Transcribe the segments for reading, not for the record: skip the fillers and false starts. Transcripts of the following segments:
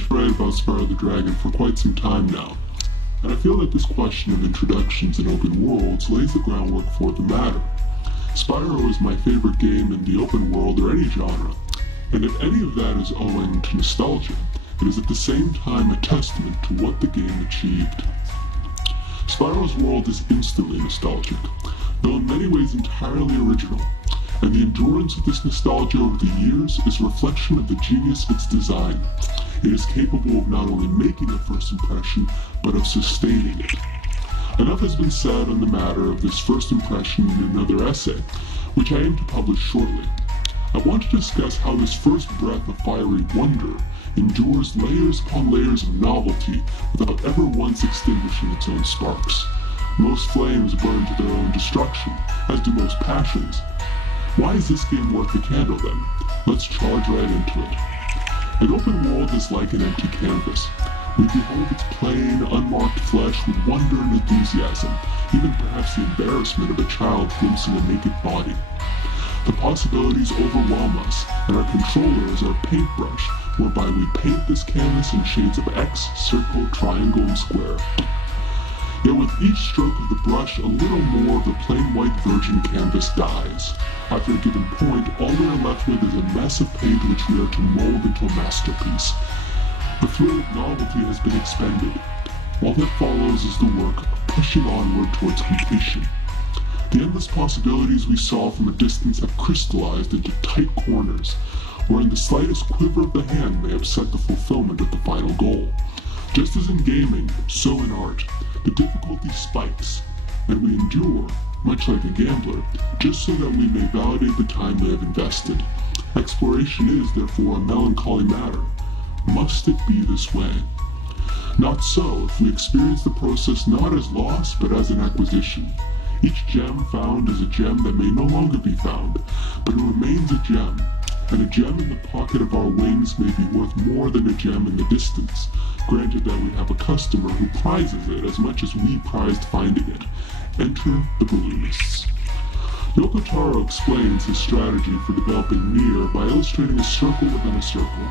much read about Spyro the Dragon for quite some time now, and I feel that this question of introductions in open worlds lays the groundwork for the matter. Spyro is my favorite game in the open world or any genre, and if any of that is owing to nostalgia, it is at the same time a testament to what the game achieved. Spyro's world is instantly nostalgic, though in many ways entirely original, and the endurance of this nostalgia over the years is a reflection of the genius of its design. It is capable of not only making a first impression, but of sustaining it. Enough has been said on the matter of this first impression in another essay, which I aim to publish shortly. I want to discuss how this first breath of fiery wonder endures layers upon layers of novelty without ever once extinguishing its own sparks. Most flames burn to their own destruction, as do most passions. Why is this game worth the candle then? Let's charge right into it. An open world is like an empty canvas. We behold its plain, unmarked flesh with wonder and enthusiasm, even perhaps the embarrassment of a child glimpsing a naked body. The possibilities overwhelm us, and our controller is our paintbrush, whereby we paint this canvas in shades of X, circle, triangle, and square. Yet with each stroke of the brush, a little more of the plain white virgin canvas dies. After a given point, all we are left with is a mess of paint which we are to mold into a masterpiece. The thrill of novelty has been expended. All that follows is the work of pushing onward towards completion. The endless possibilities we saw from a distance have crystallized into tight corners, wherein the slightest quiver of the hand may upset the fulfillment of the final goal. Just as in gaming, so in art, the difficulty spikes, and we endure, much like a gambler, just so that we may validate the time we have invested. Exploration is, therefore, a melancholy matter. Must it be this way? Not so if we experience the process not as loss, but as an acquisition. Each gem found is a gem that may no longer be found, but it remains a gem, and a gem in the pocket of our wings may be worth more than a gem in the distance, granted that we have a customer who prizes it as much as we prized finding it. Enter the balloonists. Yoko Taro explains his strategy for developing NieR by illustrating a circle within a circle.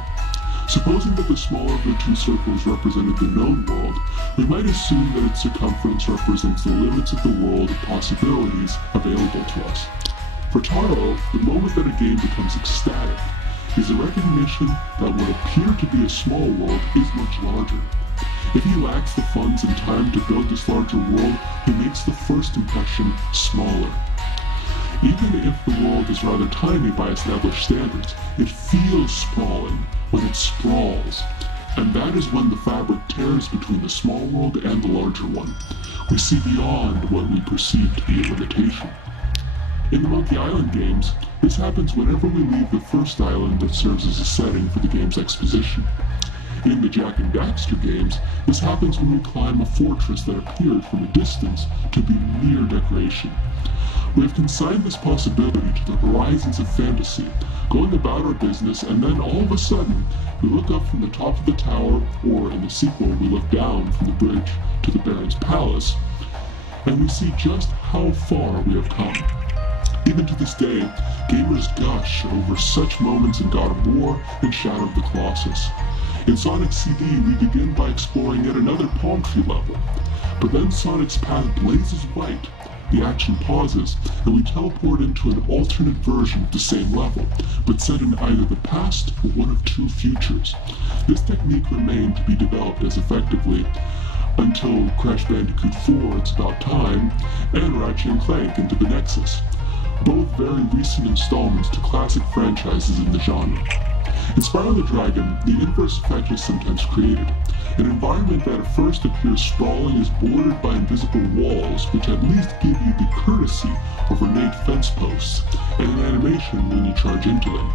Supposing that the smaller of the two circles represented the known world, we might assume that its circumference represents the limits of the world of possibilities available to us. For Taro, the moment that a game becomes ecstatic is a recognition that what appeared to be a small world is much larger. If he lacks the funds and time to build this larger world, he makes the first impression smaller. Even if the world is rather tiny by established standards, it feels sprawling when it sprawls, and that is when the fabric tears between the small world and the larger one. We see beyond what we perceive to be a limitation. In the Monkey Island games, this happens whenever we leave the first island that serves as a setting for the game's exposition. In the Jak and Daxter games, this happens when we climb a fortress that appeared from a distance to be mere decoration. We have consigned this possibility to the horizons of fantasy, going about our business, and then all of a sudden, we look up from the top of the tower, or in the sequel, we look down from the bridge to the Baron's palace, and we see just how far we have come. Even to this day, gamers gush over such moments in God of War and Shadow of the Colossus. In Sonic CD, we begin by exploring yet another palm tree level, but then Sonic's path blazes white, the action pauses, and we teleport into an alternate version of the same level, but set in either the past or one of two futures. This technique remained to be developed as effectively until Crash Bandicoot 4, It's About Time, and Ratchet and Clank Into the Nexus, both very recent installments to classic franchises in the genre. In Spyro the Dragon, the inverse effect is sometimes created. An environment that at first appears sprawling is bordered by invisible walls, which at least give you the courtesy of ornate fence posts, and an animation when you charge into them.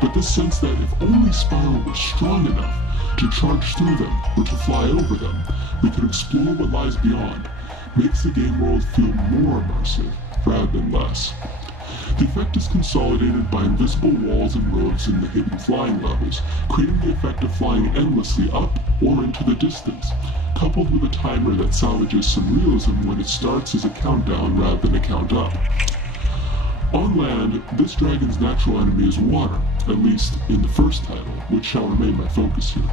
But this sense that if only Spyro were strong enough to charge through them or to fly over them, we could explore what lies beyond, makes the game world feel more immersive rather than less. The effect is consolidated by invisible walls and roads in the hidden flying levels, creating the effect of flying endlessly up or into the distance, coupled with a timer that salvages some realism when it starts as a countdown rather than a count up. On land, this dragon's natural enemy is water, at least in the first title, which shall remain my focus here.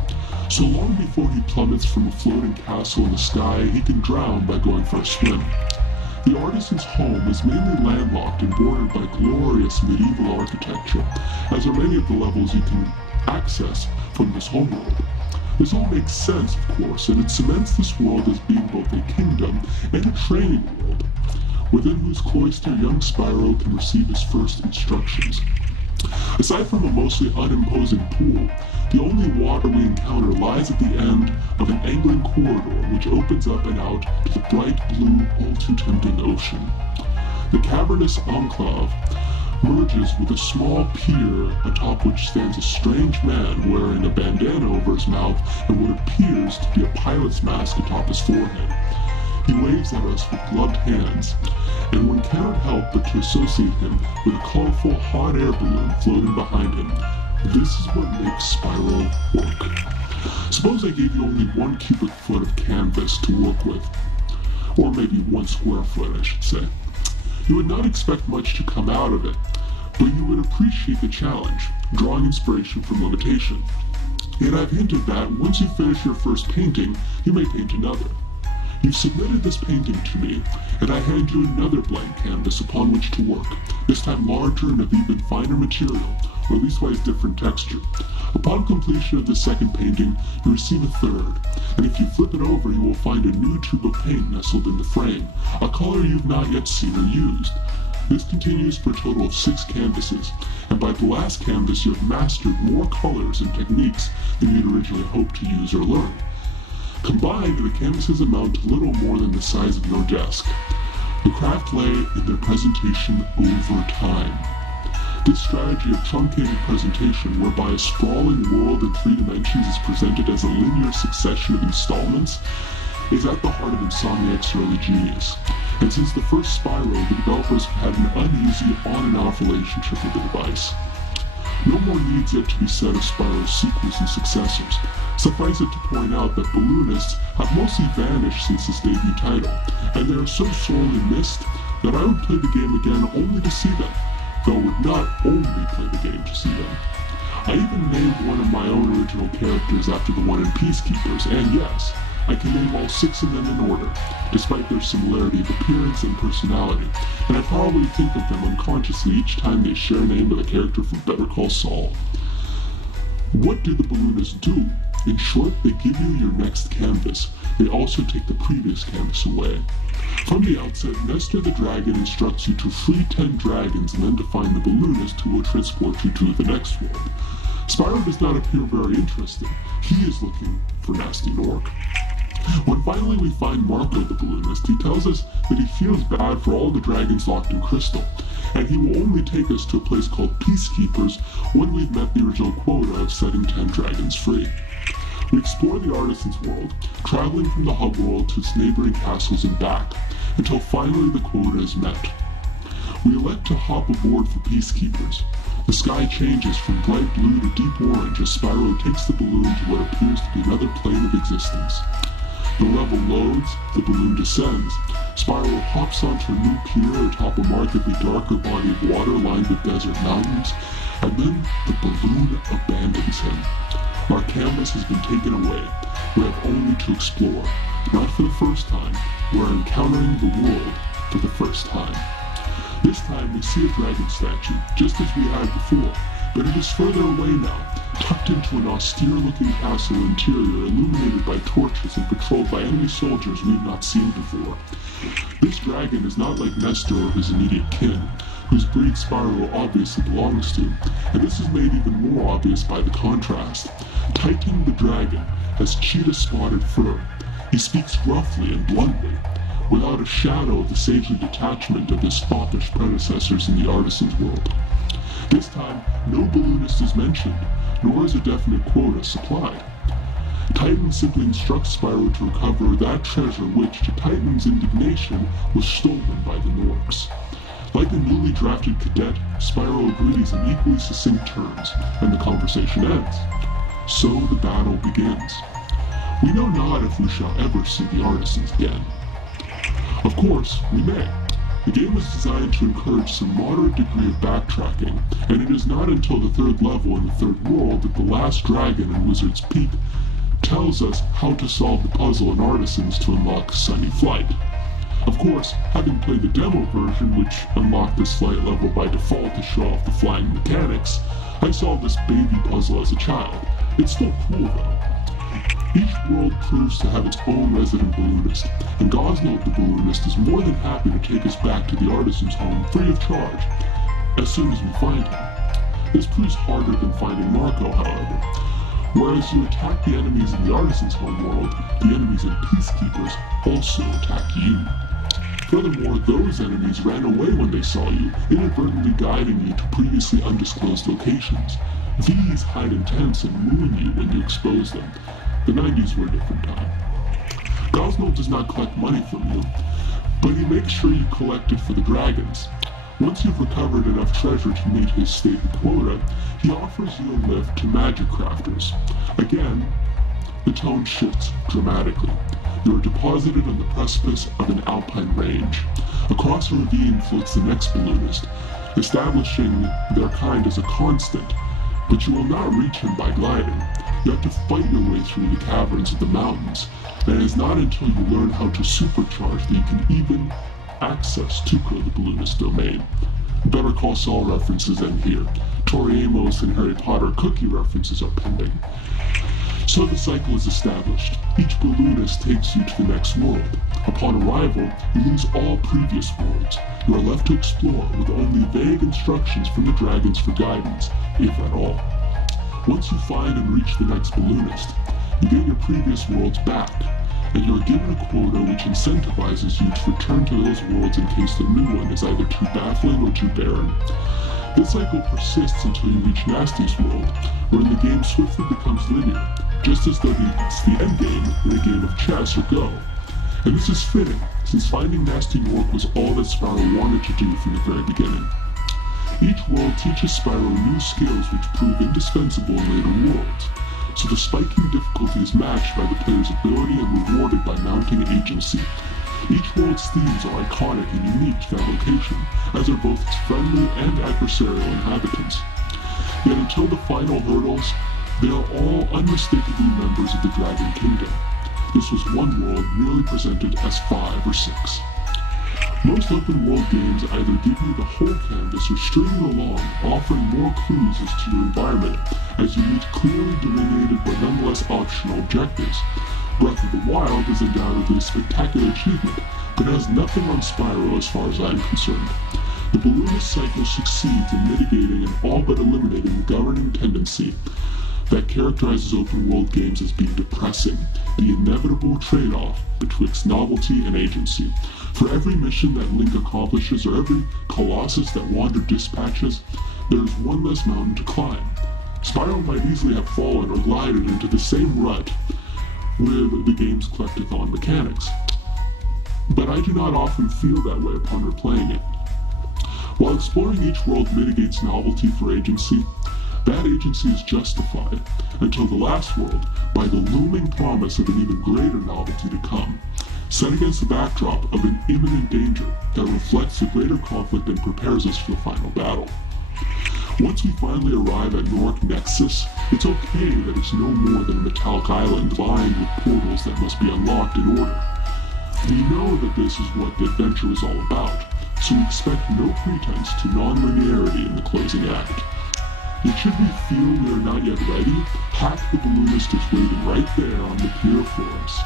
So long before he plummets from a floating castle in the sky, he can drown by going for a swim. The artisan's home is mainly landlocked and bordered by glorious medieval architecture, as are many of the levels you can access from this homeworld. This all makes sense, of course, and it cements this world as being both a kingdom and a training world, within whose cloister young Spyro can receive his first instructions. Aside from a mostly unimposing pool, the only water we encounter lies at the end of an angling corridor which opens up and out to the bright blue, all-too-tempting ocean. The cavernous enclave merges with a small pier atop which stands a strange man wearing a bandana over his mouth and what appears to be a pilot's mask atop his forehead. He waves at us with gloved hands, and one cannot help but to associate him with a colorful hot air balloon floating behind him. This is what makes Spyro work. Suppose I gave you only 1 cubic foot of canvas to work with, or maybe 1 square foot, I should say. You would not expect much to come out of it, but you would appreciate the challenge, drawing inspiration from limitation. Yet I've hinted that once you finish your first painting, you may paint another. You've submitted this painting to me, and I hand you another blank canvas upon which to work, this time larger and of even finer material, or leastwise different texture. Upon completion of the second painting, you receive a third, and if you flip it over, you will find a new tube of paint nestled in the frame, a color you've not yet seen or used. This continues for a total of 6 canvases, and by the last canvas you have mastered more colors and techniques than you'd originally hoped to use or learn. Combined, the canvases amount to little more than the size of your desk. The craft lay in their presentation over time. This strategy of truncated presentation, whereby a sprawling world in 3 dimensions is presented as a linear succession of installments, is at the heart of Insomniac's early genius. And since the first Spyro, the developers have had an uneasy on and off relationship with the device. No more needs yet to be said of Spyro's sequels and successors. Suffice it to point out that balloonists have mostly vanished since its debut title, and they are so sorely missed that I would play the game again only to see them, though I would not only play the game to see them. I even named one of my own original characters after the one in Peacekeepers, and yes, I can name all 6 of them in order, despite their similarity of appearance and personality, and I probably think of them unconsciously each time they share a name with a character from Better Call Saul. What do the balloonists do? In short, they give you your next canvas. They also take the previous canvas away. From the outset, Nestor the Dragon instructs you to free 10 dragons and then to find the balloonist who will transport you to the next world. Spyro does not appear very interested. He is looking for Nasty Nork. When finally we find Marco the balloonist, he tells us that he feels bad for all the dragons locked in Crystal, and he will only take us to a place called Peacekeepers when we've met the original quota of setting 10 dragons free. We explore the Artisans world, traveling from the hub world to its neighboring castles and back, until finally the quota is met. We elect to hop aboard for Peacekeepers. The sky changes from bright blue to deep orange as Spyro takes the balloon to what appears to be another plane of existence. The level loads, the balloon descends. Spyro hops onto a new pier atop a markedly darker body of water lined with desert mountains, and then the balloon abandons him. Our canvas has been taken away. We have only to explore. Not for the first time, we're encountering the world for the first time. This time we see a dragon statue, just as we had before, but it is further away now, tucked into an austere-looking castle interior illuminated by torches and patrolled by enemy soldiers we've not seen before. This dragon is not like Nestor or his immediate kin, whose breed Spyro obviously belongs to, and this is made even more obvious by the contrast. Titan the dragon has cheetah-spotted fur. He speaks gruffly and bluntly, without a shadow of the sagely detachment of his foppish predecessors in the Artisans world. This time, no balloonist is mentioned, nor is a definite quota supplied. Titan simply instructs Spyro to recover that treasure which, to Titan's indignation, was stolen by the Norks. Like a newly drafted cadet, Spyro agrees in equally succinct terms, and the conversation ends. So the battle begins. We know not if we shall ever see the Artisans again. Of course, we may. The game was designed to encourage some moderate degree of backtracking, and it is not until the third level in the third world that the last dragon in Wizard's Peak tells us how to solve the puzzle in Artisans to unlock Sunny Flight. Of course, having played the demo version, which unlocked this flight level by default to show off the flying mechanics, I solved this baby puzzle as a child. It's still cool though. Each world proves to have its own resident balloonist, and Gosnold the balloonist is more than happy to take us back to the Artisan's home free of charge, as soon as we find him. This proves harder than finding Marco, however. Whereas you attack the enemies in the Artisan's home world, the enemies in Peacekeepers also attack you. Furthermore, those enemies ran away when they saw you, inadvertently guiding you to previously undisclosed locations. These hide in tents and moon you when you expose them. The 90s were a different time. Gosnold does not collect money from you, but he makes sure you collect it for the dragons. Once you've recovered enough treasure to meet his stated quota, he offers you a lift to magic crafters. Again, the tone shifts dramatically. You are deposited on the precipice of an alpine range. Across a ravine floats the next balloonist, establishing their kind as a constant, but you will not reach him by gliding. You have to fight your way through the caverns of the mountains, and it is not until you learn how to supercharge that you can even access Tuco the balloonist domain. Better Call Saul references end here. Tori Amos and Harry Potter cookie references are pending. So the cycle is established. Each balloonist takes you to the next world. Upon arrival, you lose all previous worlds. You are left to explore with only vague instructions from the dragons for guidance, if at all. Once you find and reach the next balloonist, you get your previous worlds back, and you are given a quota which incentivizes you to return to those worlds in case the new one is either too baffling or too barren. This cycle persists until you reach Nasty's world, wherein the game swiftly becomes linear, just as though it's the endgame in a game of chess or Go. And this is fitting, since finding Nasty Nork was all that Spyro wanted to do from the very beginning. Each world teaches Spyro new skills which prove indispensable in later worlds, so the spiking difficulty is matched by the player's ability and rewarded by mounting agency. Each world's themes are iconic and unique to that location, as are both its friendly and adversarial inhabitants. Yet until the final hurdles, they are all unmistakably members of the Dragon Kingdom. This was one world merely presented as 5 or 6. Most open world games either give you the whole canvas or string you along, offering more clues as to your environment as you meet clearly delineated but nonetheless optional objectives. Breath of the Wild is undoubtedly a spectacular achievement, but has nothing on Spyro as far as I am concerned. The balloonist cycle succeeds in mitigating and all but eliminating the governing tendency that characterizes open world games as being depressing, the inevitable trade-off betwixt novelty and agency. For every mission that Link accomplishes or every Colossus that Wander dispatches, there is one less mountain to climb. Spyro might easily have fallen or glided into the same rut with the game's collectathon mechanics, but I do not often feel that way upon replaying it. While exploring each world mitigates novelty for agency, that agency is justified until the last world by the looming promise of an even greater novelty to come, set against the backdrop of an imminent danger that reflects the greater conflict and prepares us for the final battle. Once we finally arrive at Nork Nexus, it's okay that it's no more than a metallic island lined with portals that must be unlocked in order. We know that this is what the adventure is all about, so we expect no pretense to non-linearity in the closing act. Yet should we feel we are not yet ready, Hack the Balloonist is waiting right there on the pier for us,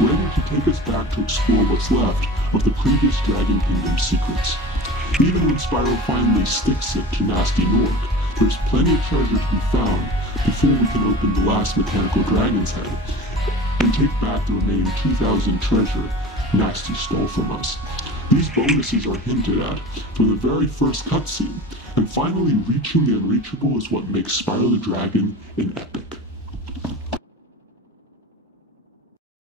ready to take us back to explore what's left of the previous Dragon Kingdom secrets. Even when Spyro finally sticks it to Nasty Nork, there's plenty of treasure to be found before we can open the last mechanical dragon's head and take back the remaining 2,000 treasure Nasty stole from us. These bonuses are hinted at from the very first cutscene, and finally reaching the unreachable is what makes Spyro the Dragon an epic.